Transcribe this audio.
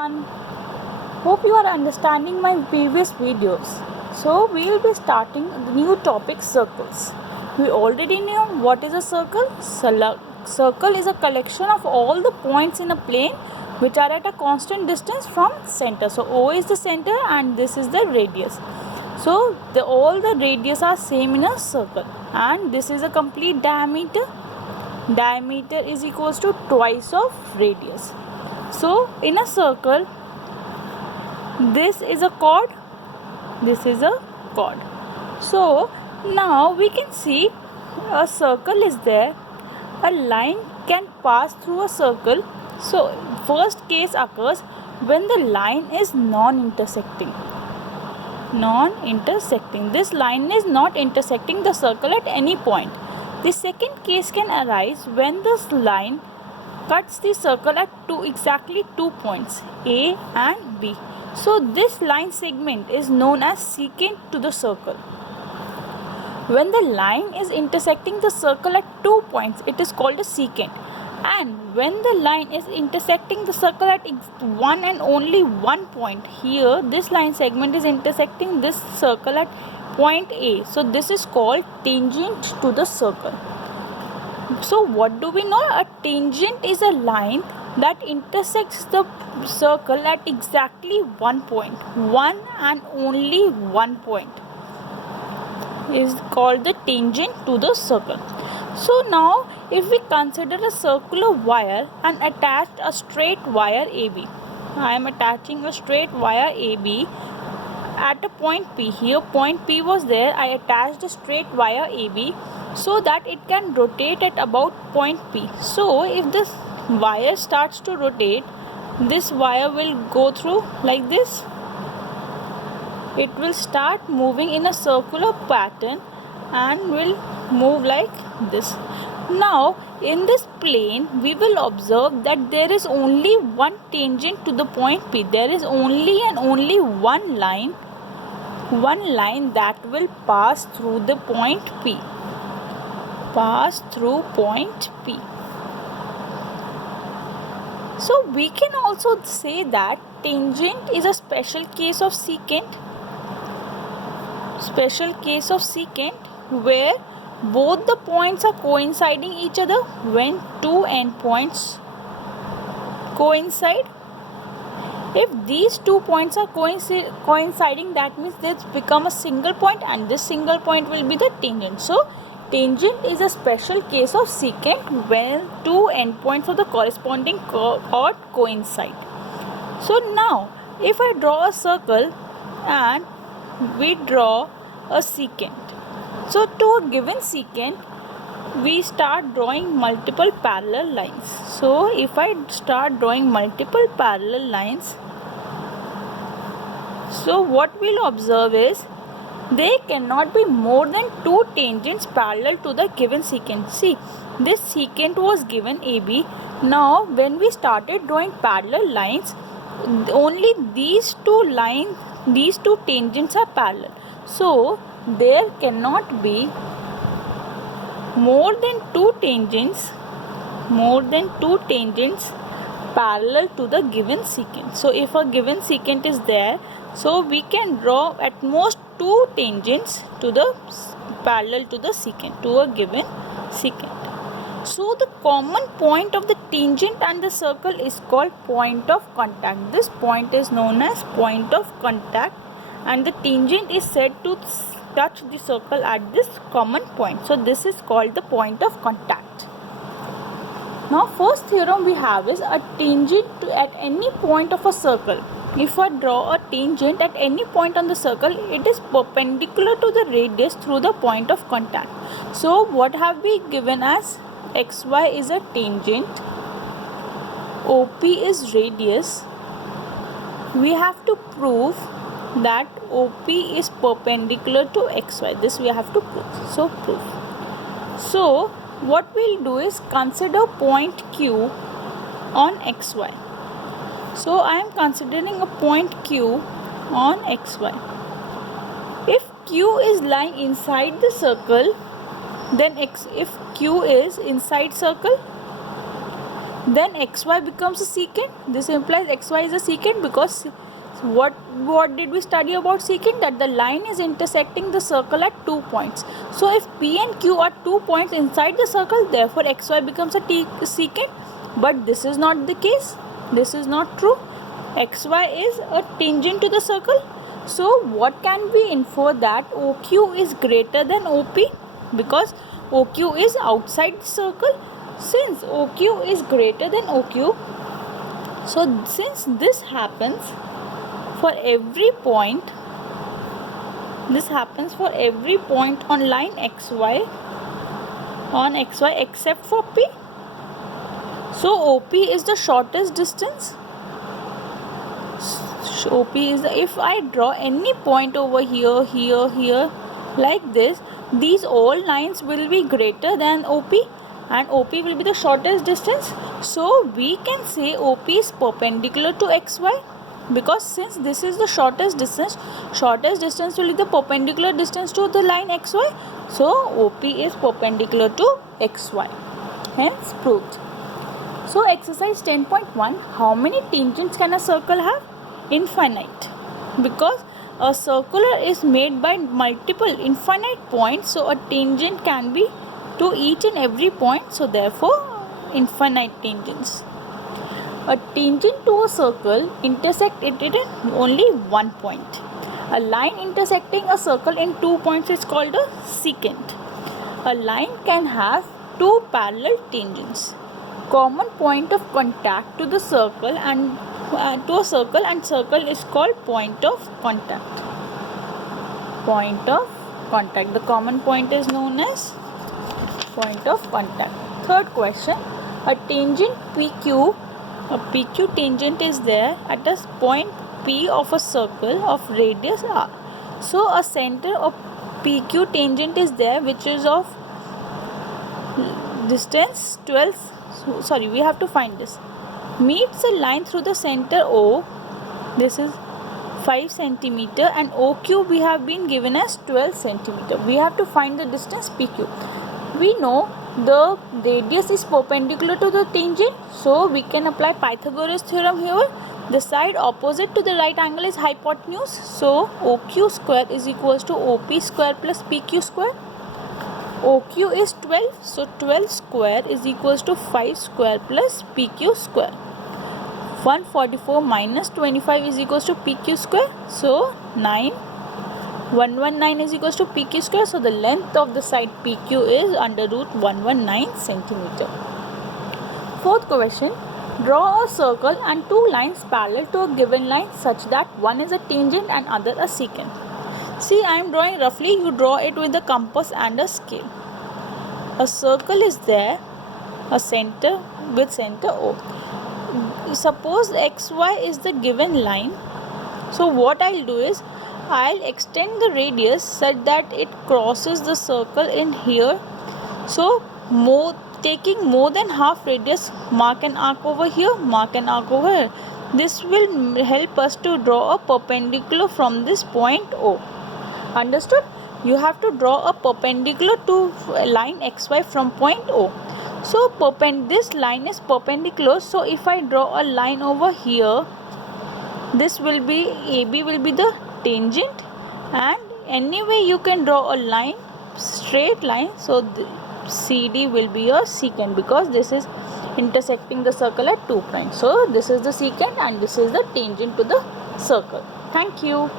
everyone. Hope you are understanding my previous videos. So we will be starting the new topic circles. We already knew what is a circle. Circle is a collection of all the points in a plane which are at a constant distance from center. So O is the center and this is the radius. So all the radius are same in a circle and this is a complete diameter. Diameter is equals to twice of radius. So in a circle, this is a chord, this is a chord. So now we can see a circle is there, a line can pass through a circle. So first case occurs when the line is non-intersecting. This line is not intersecting the circle at any point. The second case can arise when this line cuts the circle at exactly two points, A and B. So this line segment is known as secant to the circle. When the line is intersecting the circle at 2 points, it is called a secant. And when the line is intersecting the circle at one and only 1 point, here this line segment is intersecting this circle at point A. So this is called tangent to the circle. So what do we know? A tangent is a line that intersects the circle at exactly 1 point. One and only 1 point is called the tangent to the circle. So now if we consider a circular wire and attach a straight wire AB. I am attaching a straight wire AB at a point P. Here point P was there. I attached a straight wire AB so that it can rotate at about point P. So if this wire starts to rotate, this wire will go through like this. It will start moving in a circular pattern and will move like this. Now in this plane we will observe that there is only one tangent to the point P. There is only and only one line that will pass through the point P. So we can also say that tangent is a special case of secant. Where both the points are coinciding each other. When two endpoints coincide, if these 2 points are coinciding, that means they become a single point and this single point will be the tangent. So tangent is a special case of secant when two endpoints of the corresponding chord coincide. So now if I draw a circle and we draw a secant. So to a given secant, we start drawing multiple parallel lines. So if I start drawing multiple parallel lines, so what we'll observe is there cannot be more than two tangents parallel to the given secant. See, this secant was given AB. Now when we started drawing parallel lines, only these two tangents are parallel. So there cannot be more than two tangents parallel to the given secant. So if a given secant is there, so we can draw at most two tangents to the parallel to the secant, to a given secant. So the common point of the tangent and the circle is called point of contact. This point is known as point of contact and the tangent is said to touch the circle at this common point. So this is called the point of contact. Now first theorem we have is a tangent at any point of a circle. If I draw a tangent at any point on the circle, it is perpendicular to the radius through the point of contact. So what have we given as xy is a tangent, OP is radius. We have to prove that OP is perpendicular to xy. This we have to prove. So prove. So what we'll do is consider point Q on xy. So I am considering a point Q on xy. If Q is lying inside the circle, then if Q is inside circle, then xy becomes a secant. This implies xy is a secant because what did we study about secant? That the line is intersecting the circle at 2 points. So if P and Q are 2 points inside the circle, therefore xy becomes a secant. But this is not the case. This is not true. xy is a tangent to the circle. So what can we infer? That OQ is greater than OP because OQ is outside the circle. Since OQ is greater than OQ, so since this happens for every point, on line xy except for P. So OP is the shortest distance. OP is if I draw any point over here, like this, these all lines will be greater than OP and OP will be the shortest distance. So we can say OP is perpendicular to xy because since this is the shortest distance will be the perpendicular distance to the line xy. So OP is perpendicular to xy. Hence proved. So exercise 10.1, how many tangents can a circle have? Infinite, because a circular is made by multiple infinite points, so a tangent can be to each and every point, so therefore infinite tangents. A tangent to a circle intersect it at only one point. A line intersecting a circle in 2 points is called a secant. A line can have two parallel tangents. Common point of contact to the circle and circle is called point of contact. Point of contact. The common point is known as point of contact. Third question. A tangent PQ, a PQ tangent is there at a point P of a circle of radius R. So a center of PQ tangent is there which is of distance 12. We have to find this. Meets a line through the center O. This is 5 centimeter and OQ we have been given as 12 centimeter. We have to find the distance PQ. We know the radius is perpendicular to the tangent, so we can apply Pythagoras theorem here. The side opposite to the right angle is hypotenuse, so OQ square is equals to OP square plus PQ square. OQ is 12, so 12 square is equals to 5 square plus PQ square. 144 minus 25 is equals to PQ square, so 119 is equals to PQ square, so the length of the side PQ is under root 119 centimeter. Fourth question, draw a circle and two lines parallel to a given line such that one is a tangent and other a secant. See, I am drawing roughly, you draw it with the compass and a scale. A circle is there, a center with center O. Suppose xy is the given line. So what I'll do is, I'll extend the radius such that it crosses the circle in here. So taking more than half radius, mark an arc over here, mark an arc over here. This will help us to draw a perpendicular from this point O. Understood? You have to draw a perpendicular to line xy from point O. So this line is perpendicular. So if I draw a line over here, this will be AB will be the tangent, and anyway you can draw a line, straight line. So CD will be your secant because this is intersecting the circle at 2 points. So this is the secant and this is the tangent to the circle. Thank you.